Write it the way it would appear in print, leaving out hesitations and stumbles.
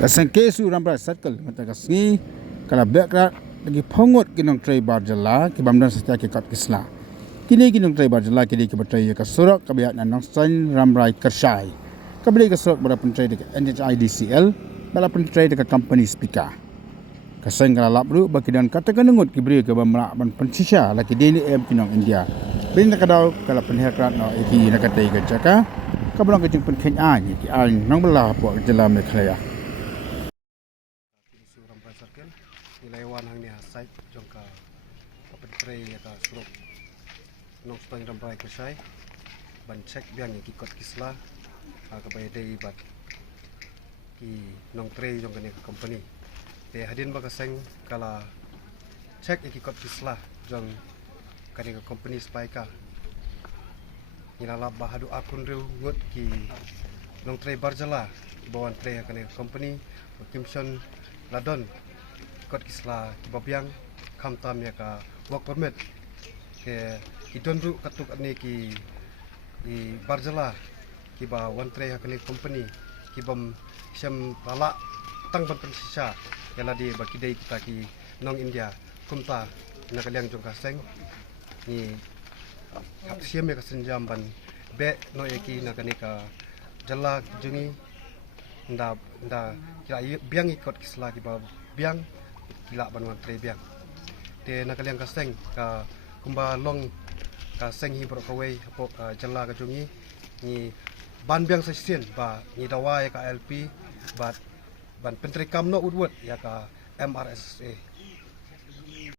Kasang kesu rambra circle mata kasngi kala background lagi pongot kinong tray barjala ki bamdan satya ki kat kisla kini kinong tray barjala kini ki batray ka surak ka biat nan san ramrai kershai ka beli ka surak bara pentray de NHIDCL bala pentray de company speaker kasang kala lapru bakidan kata kanungut ki beri ka bamra ban pensisha laki deni em kinong India bin nakadaw kala penhekrat no iki nakatai ka jaka ka belong ka jing pen Kenya ni ki an nang bala po jela me khlaya Circle nilai wan hang ni site jongka kapentray ka surok nong stang rambai kesai ban cek biang ki kot kisla ka bay dei bat ki nong tray jongka ni company te hadin ba kaseng kala cek ki kot kisla jong kani ka company spy ka nilala bahadu akun reu ngut ki nong tray barjala bawan tray kani company kimson ladon kot kisla kibabyang kamtam ya ka work permit ke idonru katuk ani ki barjala kiba one tray hakani company kibam syam pala tang ban pensisa yala di bakidai kita ki nong India kumta nakaliang jong kaseng ni hak siam ya kasenjam ban be no eki nakani ka jala jungi nda kira biang ikot kisla kiba biang kila banwan tray biang te nakaliang kaseng ka kumba long ka seng hi bro kawai apo jala ka jungi ni ban biang sesien ba ni dawa ya ka LP ban pentri kamno udwat ya ka MRSA